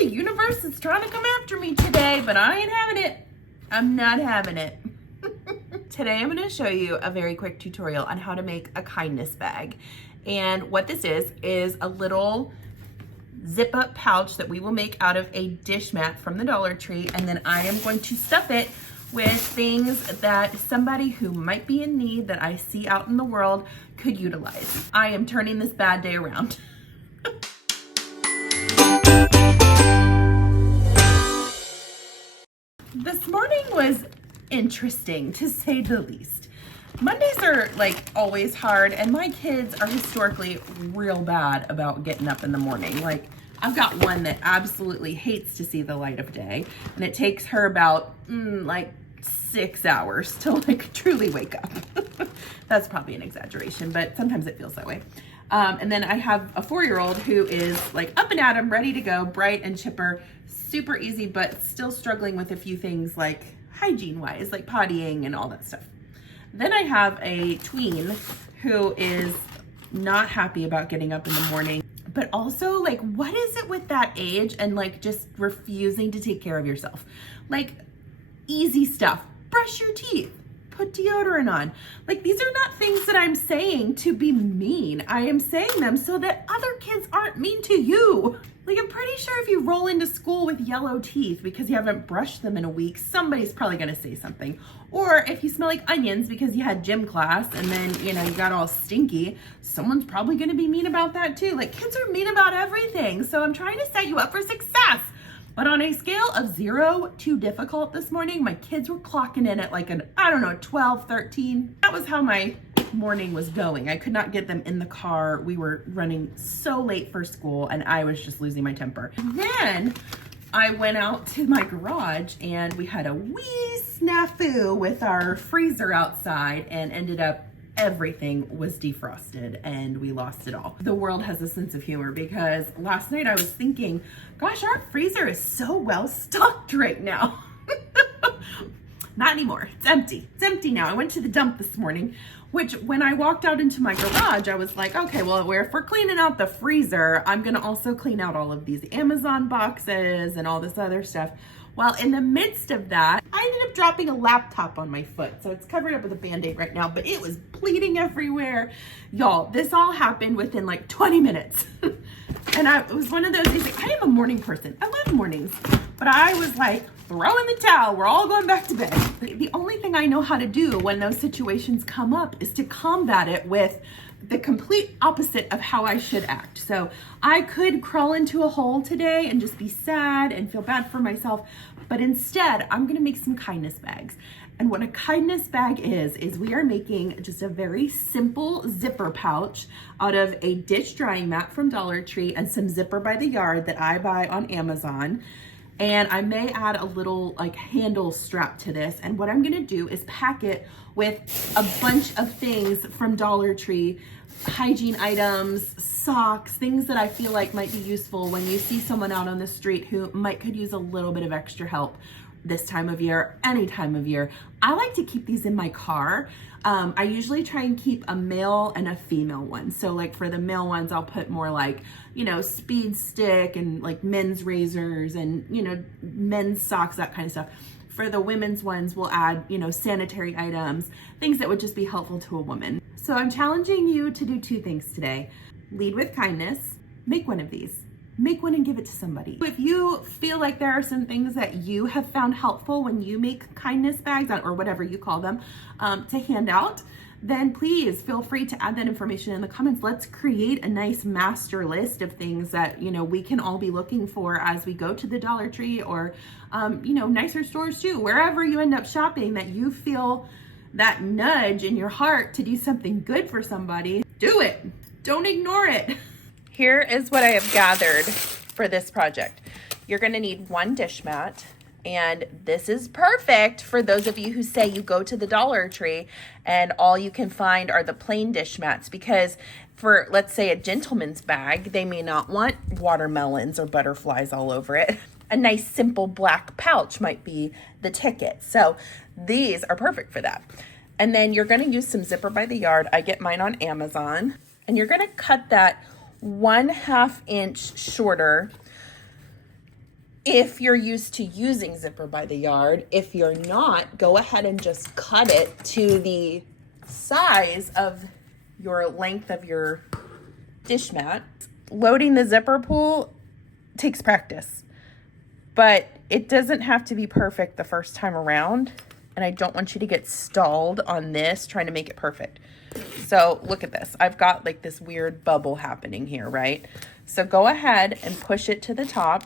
the universe is trying to come after me today, but I ain't having it. I'm not having it. Today I'm going to show you a very quick tutorial on how to make a kindness bag. And what this is a little zip up pouch that we will make out of a dish mat from the Dollar Tree. And then I am going to stuff it with things that somebody who might be in need that I see out in the world could utilize. I am turning this bad day around. This morning was interesting, to say the least. Mondays are like always hard, and my kids are historically real bad about getting up in the morning. Like, I've got one that absolutely hates to see the light of day, and it takes her about like 6 hours to like truly wake up. That's probably an exaggeration, but sometimes it feels that way. And then I have a 4-year-old who is like up and at 'em, ready to go, bright and chipper, super easy, but still struggling with a few things like hygiene-wise, like pottying and all that stuff. Then I have a tween who is not happy about getting up in the morning, but also like, what is it with that age and like just refusing to take care of yourself? Like, easy stuff, brush your teeth, put deodorant on. Like, these are not things that I'm saying to be mean. I am saying them so that other kids aren't mean to you. Like, I'm pretty sure if you roll into school with yellow teeth because you haven't brushed them in a week, somebody's probably gonna say something. Or if you smell like onions because you had gym class and then, you know, you got all stinky, someone's probably gonna be mean about that too. Like, kids are mean about everything. So I'm trying to set you up for success. But on a scale of 0 to difficult this morning, my kids were clocking in at like an, I don't know, 12, 13. That was how my morning was going. I could not get them in the car. We were running so late for school and I was just losing my temper. Then I went out to my garage and we had a wee snafu with our freezer outside and ended up everything was defrosted and we lost it all. The world has a sense of humor because last night I was thinking, gosh, our freezer is so well stocked right now. Not anymore. It's empty. It's empty now. I went to the dump this morning, which when I walked out into my garage, I was like, okay, well, if we're cleaning out the freezer, I'm going to also clean out all of these Amazon boxes and all this other stuff. Well, in the midst of that, I ended up dropping a laptop on my foot. So it's covered up with a Band-Aid right now, but it was bleeding everywhere. Y'all, this all happened within like 20 minutes. And it was one of those days, like, I am a morning person. I love mornings. But I was like, throw in the towel. We're all going back to bed. The only thing I know how to do when those situations come up is to combat it with the complete opposite of how I should act. So I could crawl into a hole today and just be sad and feel bad for myself, but instead I'm gonna make some kindness bags. And what a kindness bag is we are making just a very simple zipper pouch out of a dish drying mat from Dollar Tree and some Zipper by the Yard that I buy on Amazon. And I may add a little like handle strap to this. And what I'm gonna do is pack it with a bunch of things from Dollar Tree, hygiene items, socks, things that I feel like might be useful when you see someone out on the street who could use a little bit of extra help this time of year, any time of year. I like to keep these in my car. I usually try and keep a male and a female one. So like for the male ones, I'll put more like, you know, speed stick and like men's razors and, you know, men's socks, that kind of stuff. For the women's ones, we'll add, you know, sanitary items, things that would just be helpful to a woman. So I'm challenging you to do 2 things today. Lead with kindness, make one of these. Make one and give it to somebody. If you feel like there are some things that you have found helpful when you make kindness bags, or whatever you call them, to hand out, then please feel free to add that information in the comments. Let's create a nice master list of things that, you know, we can all be looking for as we go to the Dollar Tree or, you know, nicer stores too. Wherever you end up shopping, that you feel that nudge in your heart to do something good for somebody, do it. Don't ignore it. Here is what I have gathered for this project. You're gonna need 1 dish mat, and this is perfect for those of you who say you go to the Dollar Tree and all you can find are the plain dish mats, because for, let's say, a gentleman's bag, they may not want watermelons or butterflies all over it. A nice simple black pouch might be the ticket. So these are perfect for that. And then you're gonna use some Zipper by the Yard. I get mine on Amazon. And you're gonna cut that 1/2 inch shorter if you're used to using zipper by the yard. If you're not, go ahead and just cut it to the size of your length of your dish mat. Loading the zipper pull takes practice, but it doesn't have to be perfect the first time around. And I don't want you to get stalled on this trying to make it perfect. So look at this. I've got like this weird bubble happening here, right? So go ahead and push it to the top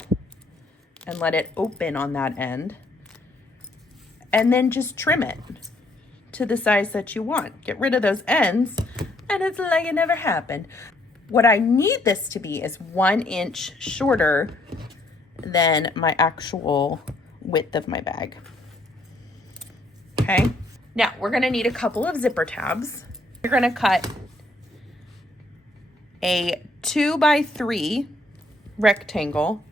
and let it open on that end. And then just trim it to the size that you want. Get rid of those ends and it's like it never happened. What I need this to be is 1 inch shorter than my actual width of my bag. Okay, now we're gonna need a couple of zipper tabs. You're gonna cut a 2 by 3 rectangle,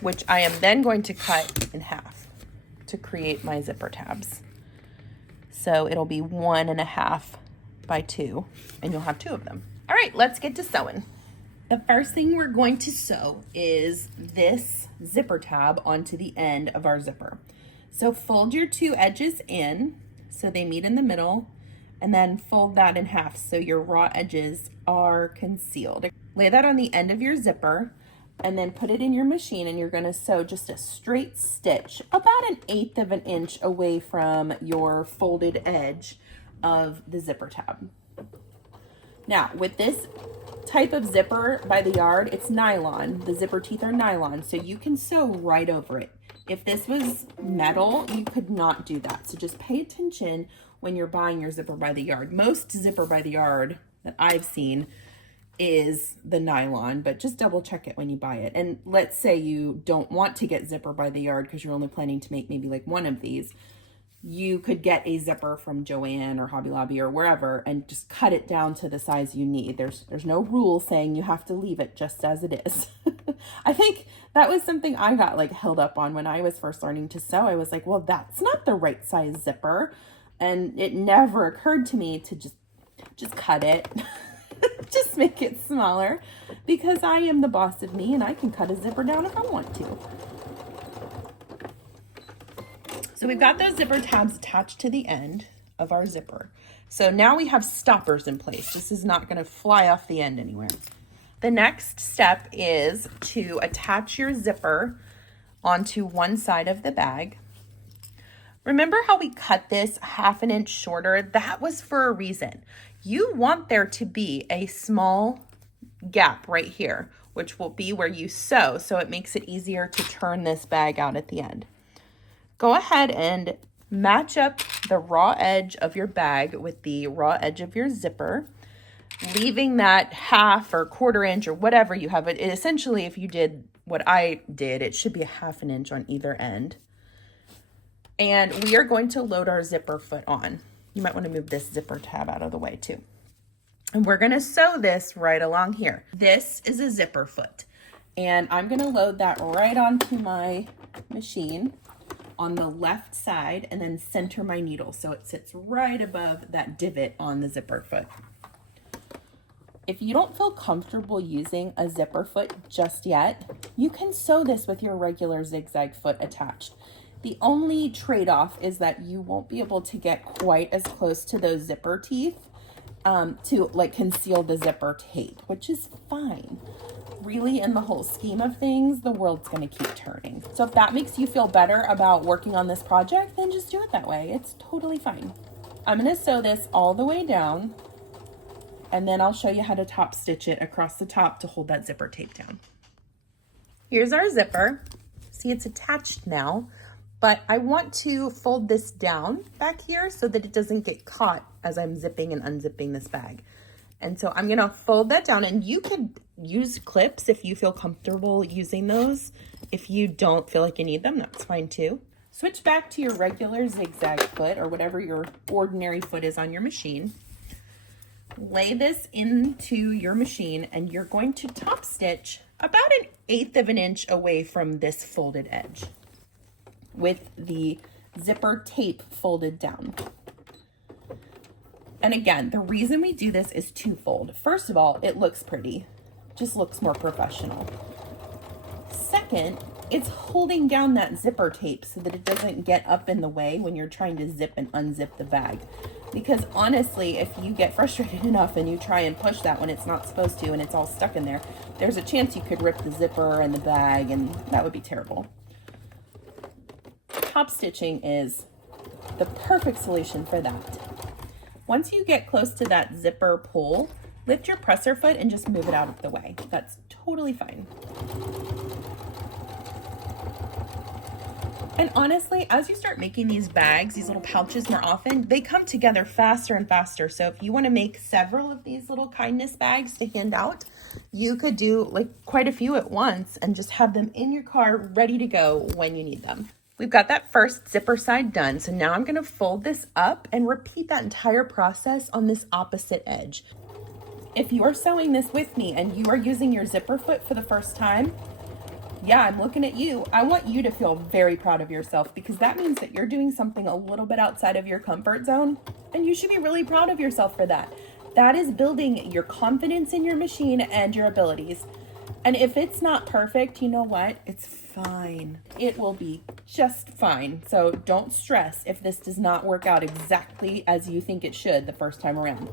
which I am then going to cut in half to create my zipper tabs. So it'll be 1.5 by 2, and you'll have 2 of them. All right, let's get to sewing. The first thing we're going to sew is this zipper tab onto the end of our zipper. So fold your 2 edges in so they meet in the middle, and then fold that in half so your raw edges are concealed. Lay that on the end of your zipper and then put it in your machine, and you're gonna sew just a straight stitch about 1/8 of an inch away from your folded edge of the zipper tab. Now with this type of zipper by the yard, it's nylon. The zipper teeth are nylon, so you can sew right over it. If this was metal, you could not do that. So just pay attention when you're buying your zipper by the yard. Most zipper by the yard that I've seen is the nylon, but just double check it when you buy it. And let's say you don't want to get zipper by the yard because you're only planning to make maybe like 1 of these. You could get a zipper from Joann or Hobby Lobby or wherever and just cut it down to the size you need. There's no rule saying you have to leave it just as it is. I think that was something I got like held up on when I was first learning to sew. I was like, well, that's not the right size zipper. And it never occurred to me to just cut it, just make it smaller, because I am the boss of me and I can cut a zipper down if I want to. So we've got those zipper tabs attached to the end of our zipper. So now we have stoppers in place. This is not going to fly off the end anywhere. The next step is to attach your zipper onto one side of the bag. Remember how we cut this 1/2 inch shorter? That was for a reason. You want there to be a small gap right here, which will be where you sew, so it makes it easier to turn this bag out at the end. Go ahead and match up the raw edge of your bag with the raw edge of your zipper, leaving that 1/2 or 1/4 inch or whatever you have. It essentially, if you did what I did, it should be 1/2 inch on either end. And we are going to load our zipper foot on. You might want to move this zipper tab out of the way too. And we're going to sew this right along here. This is a zipper foot, and I'm going to load that right onto my machine on the left side and then center my needle so it sits right above that divot on the zipper foot. If you don't feel comfortable using a zipper foot just yet, you can sew this with your regular zigzag foot attached. The only trade-off is that you won't be able to get quite as close to those zipper teeth to like conceal the zipper tape, which is fine. Really, in the whole scheme of things, the world's going to keep turning. So if that makes you feel better about working on this project, then just do it that way. It's totally fine. I'm going to sew this all the way down, and then I'll show you how to top stitch it across the top to hold that zipper tape down. Here's our zipper. See, it's attached now, but I want to fold this down back here so that it doesn't get caught as I'm zipping and unzipping this bag. And so I'm gonna fold that down, and you could use clips if you feel comfortable using those. If you don't feel like you need them, that's fine too. Switch back to your regular zigzag foot or whatever your ordinary foot is on your machine. Lay this into your machine, and you're going to top stitch about 1/8 of an inch away from this folded edge with the zipper tape folded down. And again, the reason we do this is twofold. First of all, it looks pretty. Just looks more professional. Second, it's holding down that zipper tape so that it doesn't get up in the way when you're trying to zip and unzip the bag. Because honestly, if you get frustrated enough and you try and push that when it's not supposed to and it's all stuck in there, there's a chance you could rip the zipper and the bag, and that would be terrible. Top stitching is the perfect solution for that. Once you get close to that zipper pull, lift your presser foot and just move it out of the way. That's totally fine. And honestly, as you start making these bags, these little pouches more often, they come together faster and faster. So if you want to make several of these little kindness bags to hand out, you could do like quite a few at once and just have them in your car ready to go when you need them. We've got that first zipper side done. So now I'm going to fold this up and repeat that entire process on this opposite edge. If you are sewing this with me and you are using your zipper foot for the first time, yeah, I'm looking at you. I want you to feel very proud of yourself, because that means that you're doing something a little bit outside of your comfort zone, and you should be really proud of yourself for that. That is building your confidence in your machine and your abilities. And if it's not perfect, you know what? It's fine. It will be just fine. So don't stress if this does not work out exactly as you think it should the first time around.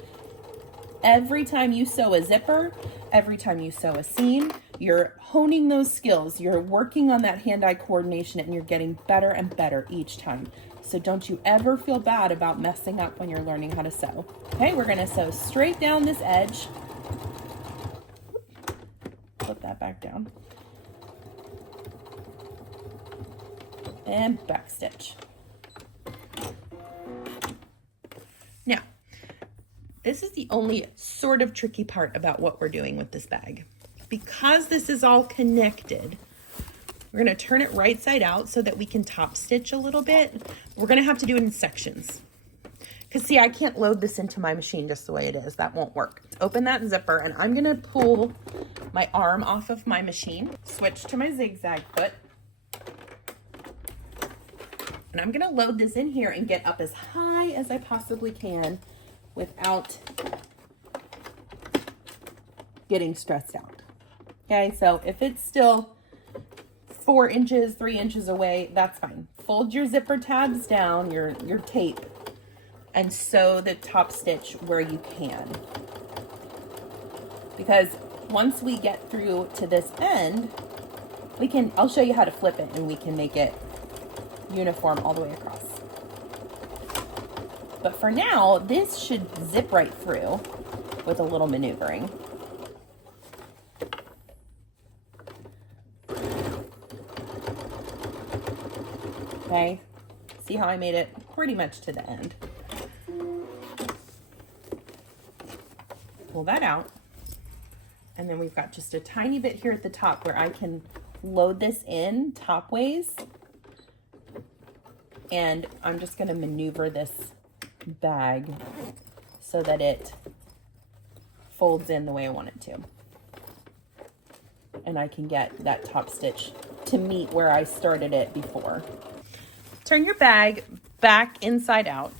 Every time you sew a zipper, every time you sew a seam, you're honing those skills. You're working on that hand-eye coordination, and you're getting better and better each time. So don't you ever feel bad about messing up when you're learning how to sew. Okay, we're gonna sew straight down this edge. Put that back down. And back stitch. Now, this is the only sort of tricky part about what we're doing with this bag. Because this is all connected, we're gonna turn it right side out so that we can top stitch a little bit. We're gonna have to do it in sections. Because see, I can't load this into my machine just the way it is. That won't work. Open that zipper, and I'm gonna pull my arm off of my machine, switch to my zigzag foot, and I'm gonna load this in here and get up as high as I possibly can without getting stressed out. Okay, so if it's still 4 inches, 3 inches away, that's fine. Fold your zipper tabs down, your tape, and sew the top stitch where you can. Because once we get through to this end, I'll show you how to flip it, and we can make it uniform all the way across. But for now, this should zip right through with a little maneuvering. Okay, see how I made it pretty much to the end. Pull that out. And then we've got just a tiny bit here at the top where I can load this in top ways. And I'm just gonna maneuver this bag so that it folds in the way I want it to. And I can get that top stitch to meet where I started it before. Turn your bag back inside out.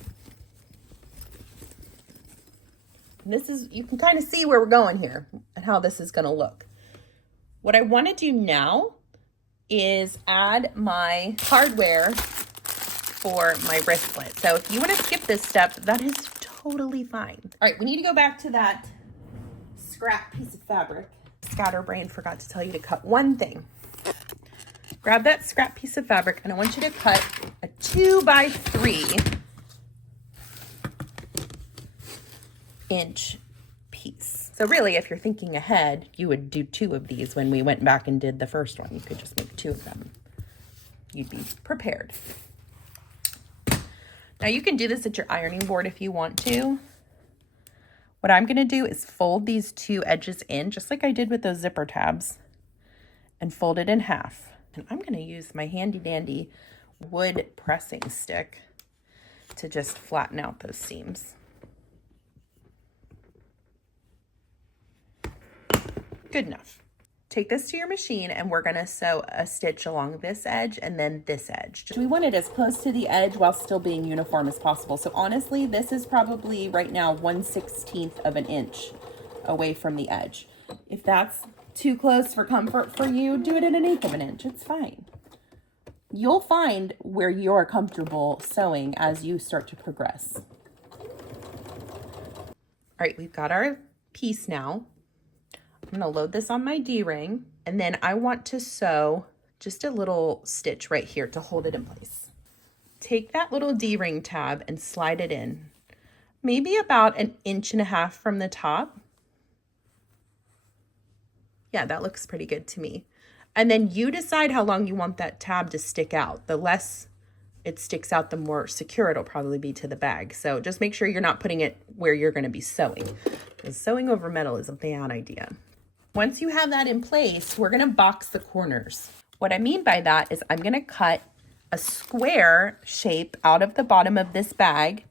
And this is, you can kind of see where we're going here and how this is gonna look. What I wanna do now is add my hardware for my wristlet. So if you wanna skip this step, that is totally fine. All right, we need to go back to that scrap piece of fabric. Scatterbrain forgot to tell you to cut one thing. Grab that scrap piece of fabric, and I want you to cut a 2x3 inch piece. So really, if you're thinking ahead, you would do 2 of these when we went back and did the first one. You could just make 2 of them. You'd be prepared. Now you can do this at your ironing board if you want to. What I'm gonna do is fold these 2 edges in, just like I did with those zipper tabs, and fold it in half. And I'm gonna use my handy dandy wood pressing stick to just flatten out those seams. Good enough. Take this to your machine, and we're gonna sew a stitch along this edge and then this edge. We want it as close to the edge while still being uniform as possible. So honestly, this is probably right now 1/16 of an inch away from the edge. If that's too close for comfort for you, do it at 1/8 of an inch. It's fine. You'll find where you're comfortable sewing as you start to progress. All right, we've got our piece now. I'm gonna load this on my D-ring, and then I want to sew just a little stitch right here to hold it in place. Take that little D-ring tab and slide it in, maybe about 1.5 inches from the top. Yeah, that looks pretty good to me. And then you decide how long you want that tab to stick out. The less it sticks out, the more secure it'll probably be to the bag. So just make sure you're not putting it where you're going to be sewing, because sewing over metal is a bad idea. Once you have that in place, we're going to box the corners. What I mean by that is I'm going to cut a square shape out of the bottom of this bag.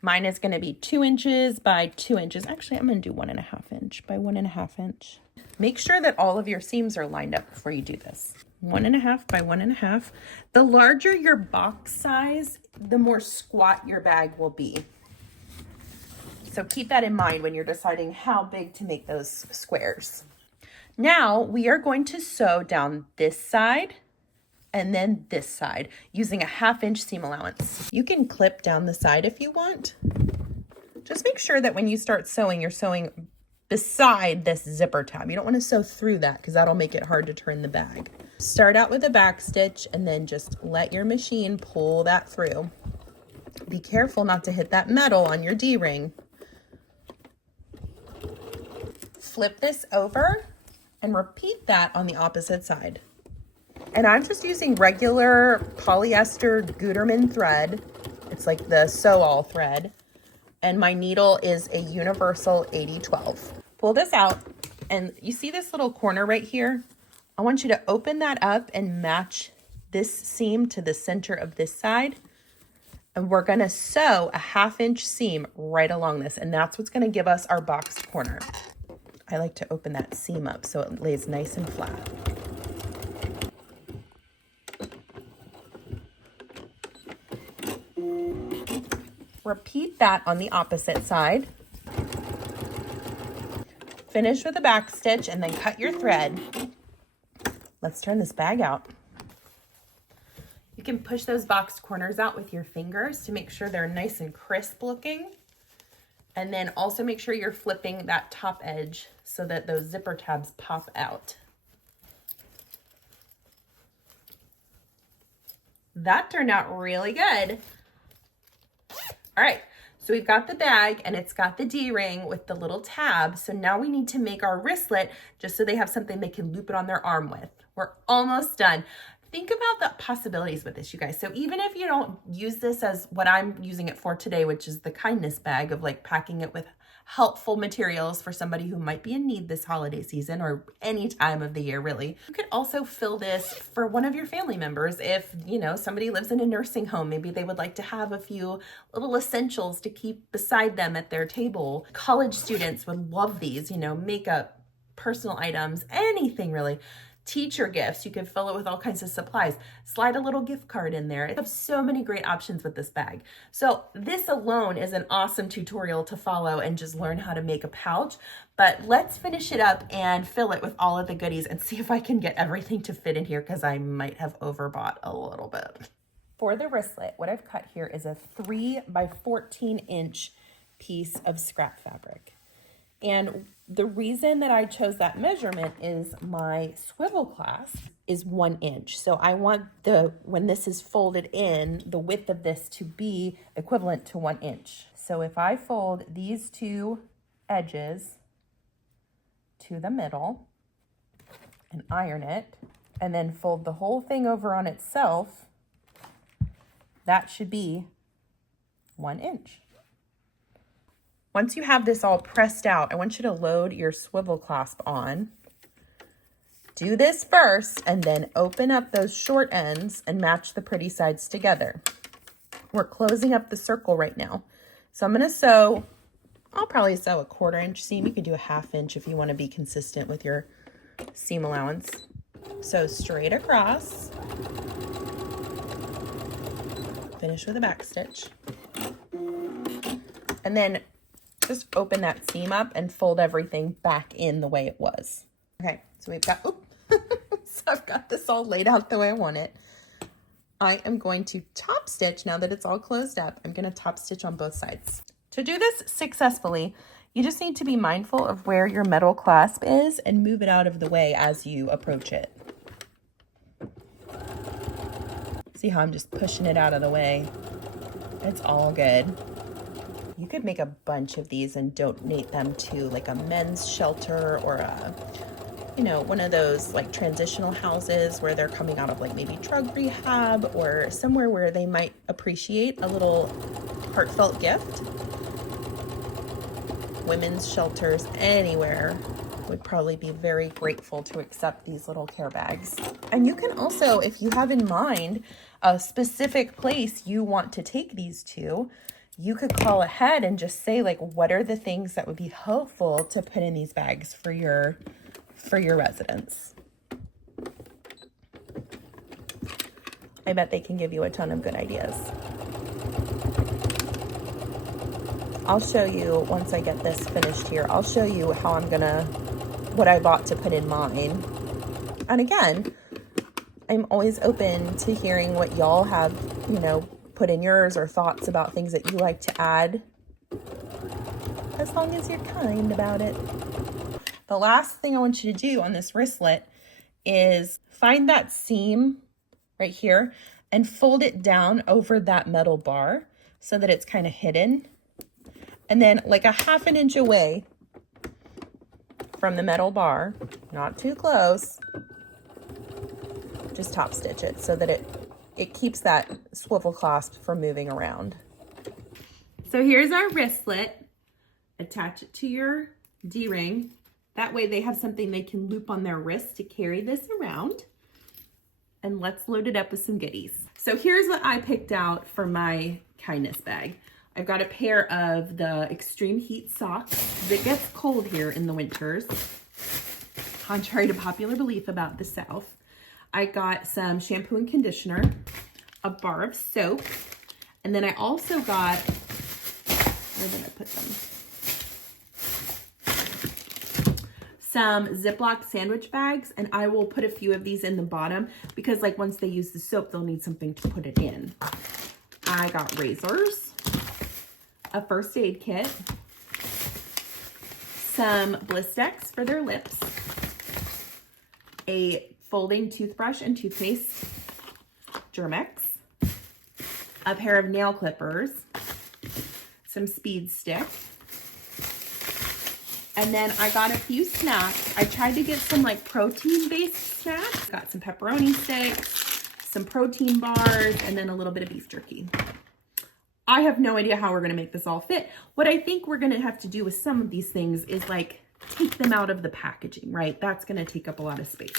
Mine is going to be 2 inches by 2 inches. Actually, I'm going to do 1.5 inch by 1.5 inch. Make sure that all of your seams are lined up before you do this. 1.5 by 1.5. The larger your box size, the more squat your bag will be. So keep that in mind when you're deciding how big to make those squares. Now we are going to sew down this side and then this side using a 1/2 inch seam allowance. You can clip down the side if you want. Just make sure that when you start sewing, you're sewing beside this zipper tab. You don't want to sew through that because that'll make it hard to turn the bag. Start out with a back stitch and then just let your machine pull that through. Be careful not to hit that metal on your D-ring. Flip this over and repeat that on the opposite side. And I'm just using regular polyester Gutermann thread. It's like the sew-all thread. And my needle is a universal 80-12. Pull this out, and you see this little corner right here? I want you to open that up and match this seam to the center of this side. And we're gonna sew a 1/2 inch seam right along this, and that's what's gonna give us our box corner. I like to open that seam up so it lays nice and flat. Repeat that on the opposite side. Finish with a back stitch and then cut your thread. Let's turn this bag out. You can push those box corners out with your fingers to make sure they're nice and crisp looking. And then also make sure you're flipping that top edge so that those zipper tabs pop out. That turned out really good. All right, so we've got the bag and it's got the D-ring with the little tab. So now we need to make our wristlet just so they have something they can loop it on their arm with. We're almost done. Think about the possibilities with this, you guys. So even if you don't use this as what I'm using it for today, which is the kindness bag of like packing it with helpful materials for somebody who might be in need this holiday season or any time of the year, really. You could also fill this for one of your family members. If, you know, somebody lives in a nursing home, maybe they would like to have a few little essentials to keep beside them at their table. College students would love these, you know, makeup, personal items, anything really. Teacher gifts, you can fill it with all kinds of supplies. Slide a little gift card in there. I have so many great options with this bag. So this alone is an awesome tutorial to follow and just learn how to make a pouch. But let's finish it up and fill it with all of the goodies and see if I can get everything to fit in here because I might have overbought a little bit. For the wristlet, what I've cut here is a 3 by 14 inch piece of scrap fabric. And the reason that I chose that measurement is my swivel clasp is 1 inch. So I want when this is folded in, the width of this to be equivalent to 1 inch. So if I fold these two edges to the middle and iron it, and then fold the whole thing over on itself, that should be 1 inch. Once you have this all pressed out, I want you to load your swivel clasp on. Do this first and then open up those short ends and match the pretty sides together. We're closing up the circle right now. So I'm gonna sew, I'll probably sew a 1/4 inch seam. You can do a 1/2 inch if you wanna be consistent with your seam allowance. So straight across. Finish with a back stitch. And then just open that seam up and fold everything back in the way it was. Okay, so we've got, so I've got this all laid out the way I want it. I am going to top stitch now that it's all closed up. I'm going to top stitch on both sides. To do this successfully, you just need to be mindful of where your metal clasp is and move it out of the way as you approach it. See how I'm just pushing it out of the way? It's all good. You could make a bunch of these and donate them to like a men's shelter or a, you know, one of those like transitional houses where they're coming out of like maybe drug rehab or somewhere where they might appreciate a little heartfelt gift. Women's shelters anywhere would probably be very grateful to accept these little care bags. And you can also, if you have in mind a specific place you want to take these to, you could call ahead and just say like, what are the things that would be helpful to put in these bags for your residents? I bet they can give you a ton of good ideas. I'll show you once I get this finished here. I'll show you how I'm gonna, what I bought to put in mine. And again, I'm always open to hearing what y'all have, you know, put in yours or thoughts about things that you like to add, as long as you're kind about it. The last thing I want you to do on this wristlet is find that seam right here and fold it down over that metal bar so that it's kind of hidden. And then like a ½ inch away from the metal bar, not too close, just top stitch it so that it keeps that swivel clasp from moving around. So here's our wristlet. Attach it to your D-ring. That way they have something they can loop on their wrist to carry this around. And let's load it up with some goodies. So here's what I picked out for my kindness bag. I've got a pair of the extreme heat socks. It gets cold here in the winters, contrary to popular belief about the South. I got some shampoo and conditioner, a bar of soap, and then I also got, where did I put them? Some Ziploc sandwich bags, and I will put a few of these in the bottom because like once they use the soap, they'll need something to put it in. I got razors, a first aid kit, some Blistex for their lips, a folding toothbrush and toothpaste, Germex, a pair of nail clippers, some speed stick, and then I got a few snacks. I tried to get some like protein-based snacks. Got some pepperoni sticks, some protein bars, and then a little bit of beef jerky. I have no idea how we're gonna make this all fit. What I think we're gonna have to do with some of these things is like take them out of the packaging, right? That's gonna take up a lot of space.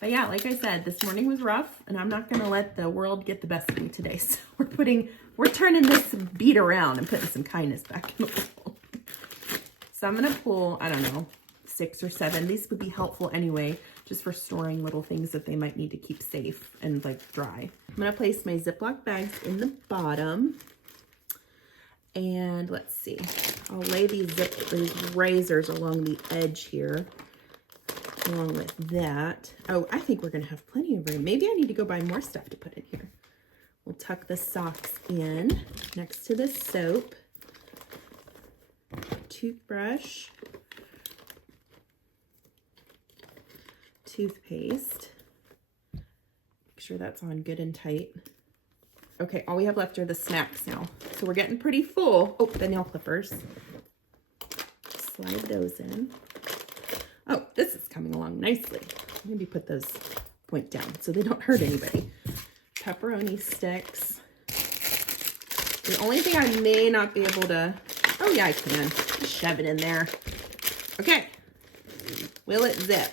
But yeah, like I said, this morning was rough and I'm not gonna let the world get the best of me today. So we're turning this beat around and putting some kindness back in the world. So I'm gonna pull, I don't know, 6 or 7. These would be helpful anyway, just for storing little things that they might need to keep safe and like dry. I'm gonna place my Ziploc bags in the bottom. And let's see, I'll lay these razors along the edge here, along with that. Oh, I think we're gonna have plenty of room. Maybe I need to go buy more stuff to put in here. We'll tuck the socks in next to the soap, toothbrush, toothpaste. Make sure that's on good and tight. Okay, all we have left are the snacks now. So we're getting pretty full. Oh, the nail clippers. Slide those in. Oh, this is coming along nicely. Maybe put those point down so they don't hurt anybody. Pepperoni sticks. The only thing I may not be able to, oh yeah, I can. Just shove it in there. Okay. Will it zip?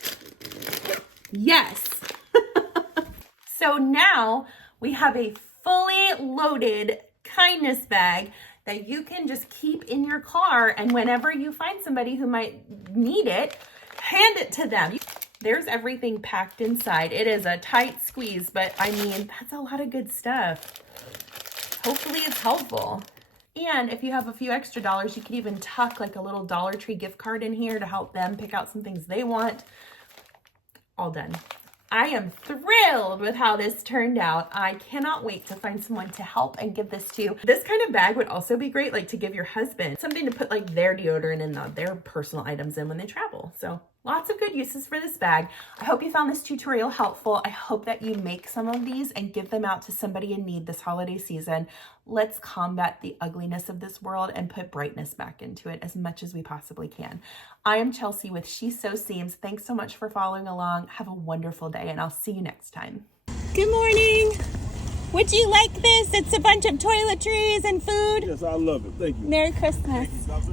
Yes. So now we have a fully loaded kindness bag that you can just keep in your car, and whenever you find somebody who might need it, hand it to them. There's everything packed inside. It is a tight squeeze, but I mean, that's a lot of good stuff. Hopefully it's helpful. And if you have a few extra dollars, you could even tuck like a little Dollar Tree gift card in here to help them pick out some things they want. All done. I am thrilled with how this turned out. I cannot wait to find someone to help and give this to. This kind of bag would also be great, like to give your husband something to put like their deodorant and their personal items in when they travel. So lots of good uses for this bag. I hope you found this tutorial helpful. I hope that you make some of these and give them out to somebody in need this holiday season. Let's combat the ugliness of this world and put brightness back into it as much as we possibly can. I am Chelsea with She Sews Seams. Thanks so much for following along. Have a wonderful day, and I'll see you next time. Good morning. Would you like this? It's a bunch of toiletries and food. Yes, I love it. Thank you. Merry Christmas. God bless.